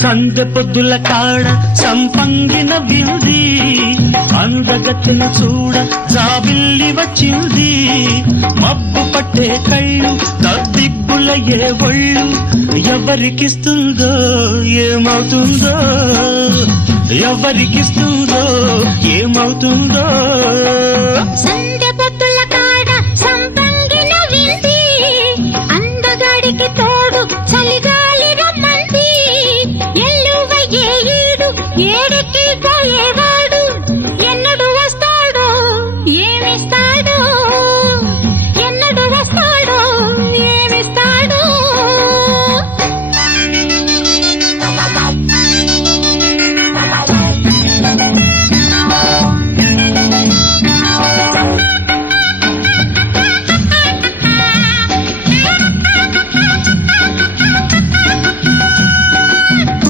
సందె పొద్దుల కాడ సంపంగిన వింది అందగత్తెను చూడ జాబిల్లి వచ్చింది మబ్బు పట్టే కళ్ళు తద్దిబ్బుల ఏ ఒళ్ళు ఎవరికిస్తుందో ఏమవుతుందో ఎవరికిస్తుందో ఏమవుతుందో సందె పొద్దుల కాడ సంపంగిన వింది అందగాడికి తోడు చలిగాలి రమ్మంది ఎల్లువ ఏ ఈడు ఏ